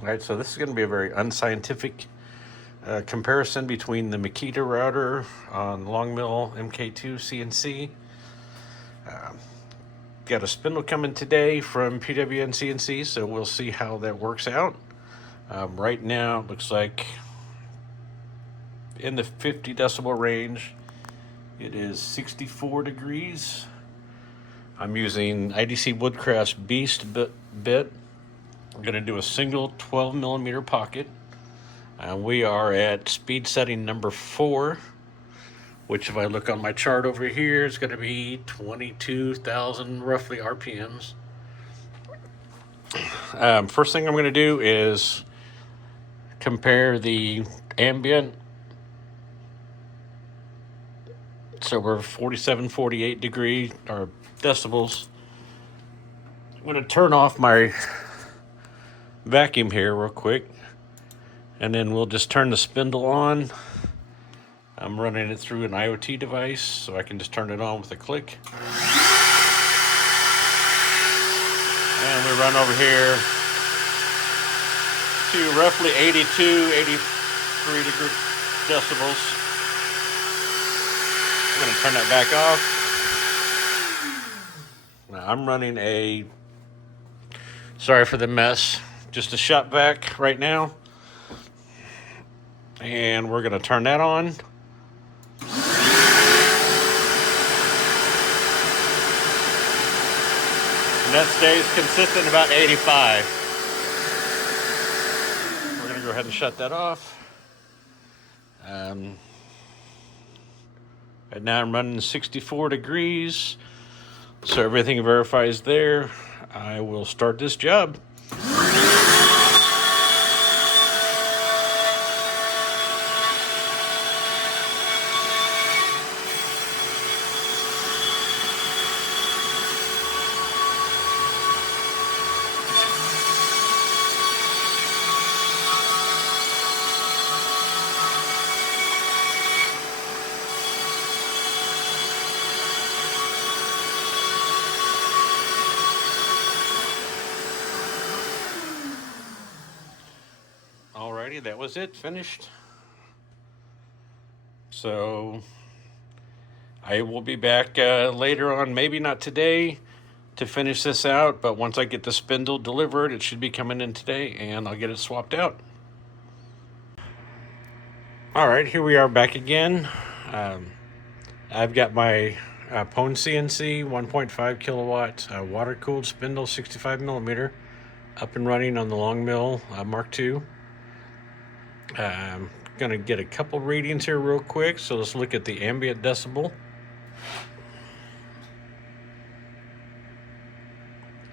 All right, so this is going to be a very unscientific comparison between the Makita router on Longmill MK2 CNC. Got a spindle coming today from PWNCNC, so we'll see how that works out. Right now, it looks like in the 50 decibel range. It is 64 degrees. I'm using IDC Woodcraft's Beast bit. I'm going to do a single 12 millimeter pocket. We are at speed setting number 4, which if I look on my chart over here, is going to be 22,000 roughly RPMs. First thing I'm going to do is compare the ambient. So we're 47, 48 degree or decibels. I'm going to turn off my vacuum here real quick, and then we'll just turn the spindle on. I'm running it through an IoT device, so I can just turn it on with a click. And we run over here to roughly 82, 83 degree decibels. I'm going to turn that back off. Now I'm running a, sorry for the mess, just a shop vac right now. And we're going to turn that on. And that stays consistent about 85. We're going to go ahead and shut that off. And now I'm running 64 degrees, so everything verifies there. I will start this job. Alrighty, that was it, finished. So I will be back later on, maybe not today, to finish this out, but once I get the spindle delivered, it should be coming in today, and I'll get it swapped out. Alright, here we are back again. I've got my PWNCNC 1.5 kilowatt water-cooled spindle 65 millimeter up and running on the Longmill Mark II. I'm going to get a couple readings here real quick, so let's look at the ambient decibel.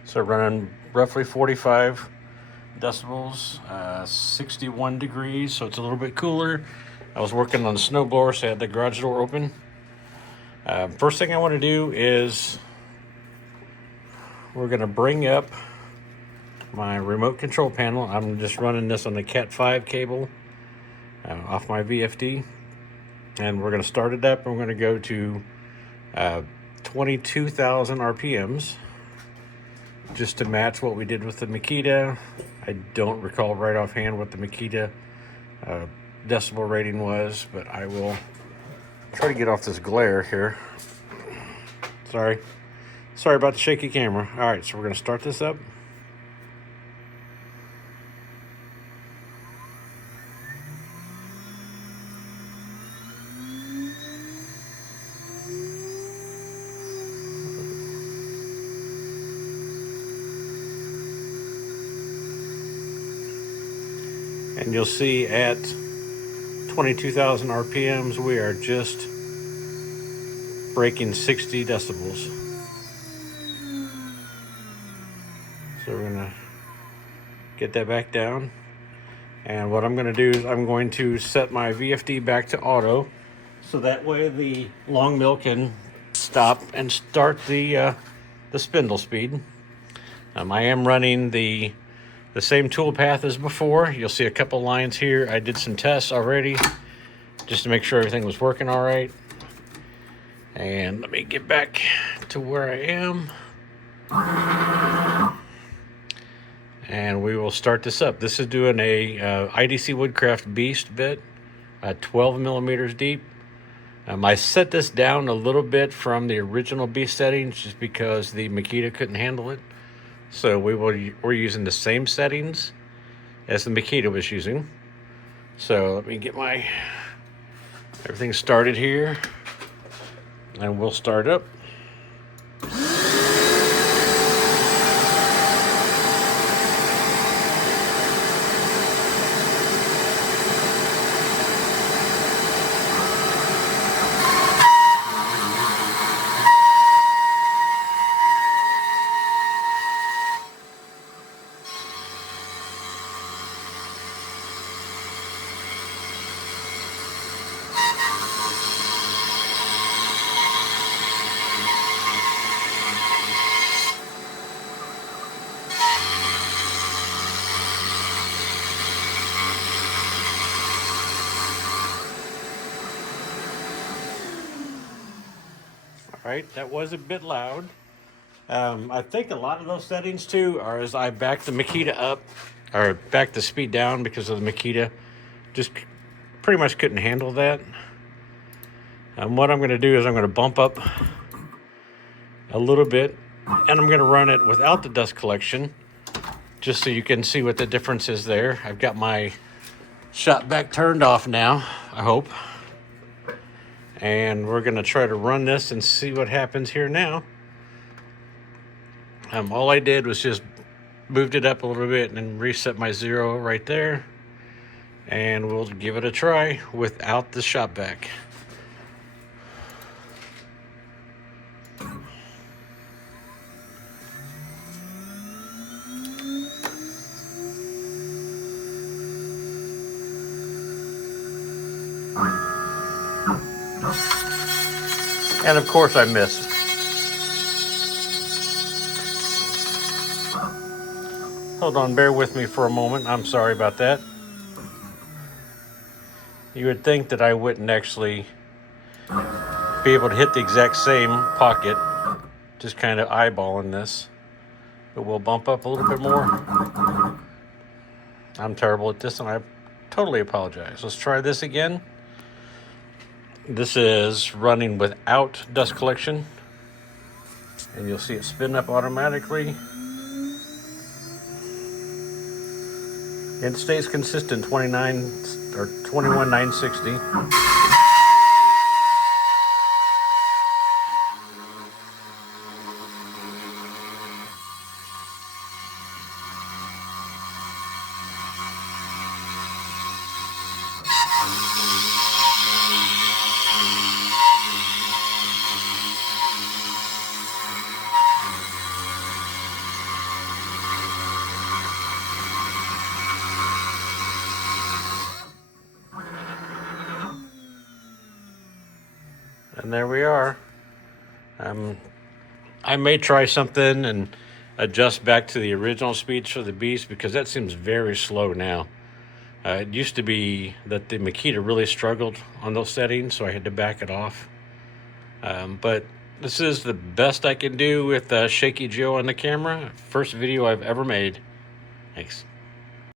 So running roughly 45 decibels, 61 degrees, so it's a little bit cooler. I was working on the snowblower, so I had the garage door open. First thing I want to do is we're going to bring up my remote control panel. I'm just running this on the Cat 5 cable off my VFD, and we're going to start it up, and we're going to go to 22,000 RPMs just to match what we did with the Makita. I don't recall right offhand what the Makita decibel rating was, but I will try to get off this glare here. Sorry about the shaky camera. All right, so we're going to start this up. And you'll see at 22,000 RPMs, we are just breaking 60 decibels. So we're gonna get that back down. And what I'm gonna do is I'm going to set my VFD back to auto, so that way the Longmill can stop and start the spindle speed. I am running the same tool path as before. You'll see a couple lines here. I did some tests already just to make sure everything was working all right. And let me get back to where I am. and we will start this up. This is doing a IDC Woodcraft Beast bit, 12 millimeters deep. I set this down a little bit from the original Beast settings just because the Makita couldn't handle it. So we're using the same settings as the Makita was using. So let me get everything started here, and we'll start up. Right, that was a bit loud. I think a lot of those settings too are as I back the Makita up, or back the speed down, because of the Makita just pretty much couldn't handle that. What I'm going to do is I'm going to bump up a little bit, and I'm going to run it without the dust collection, just so you can see what the difference is there. I've got my shot back turned off now, I hope. And we're going to try to run this and see what happens here now. All I did was just moved it up a little bit and then reset my zero right there. And we'll give it a try without the shot back. And of course I missed. Hold on, bear with me for a moment. I'm sorry about that. You would think that I wouldn't actually be able to hit the exact same pocket, just kind of eyeballing this. But we'll bump up a little bit more. I'm terrible at this, and I totally apologize. Let's try this again. This is running without dust collection, and you'll see it spin up automatically. It stays consistent, 21,960. And there we are. I may try something and adjust back to the original speeds for the Beast, because that seems very slow now. It used to be that the Makita really struggled on those settings, so I had to back it off. But this is the best I can do with Shaky Joe on the camera. First video I've ever made. Thanks.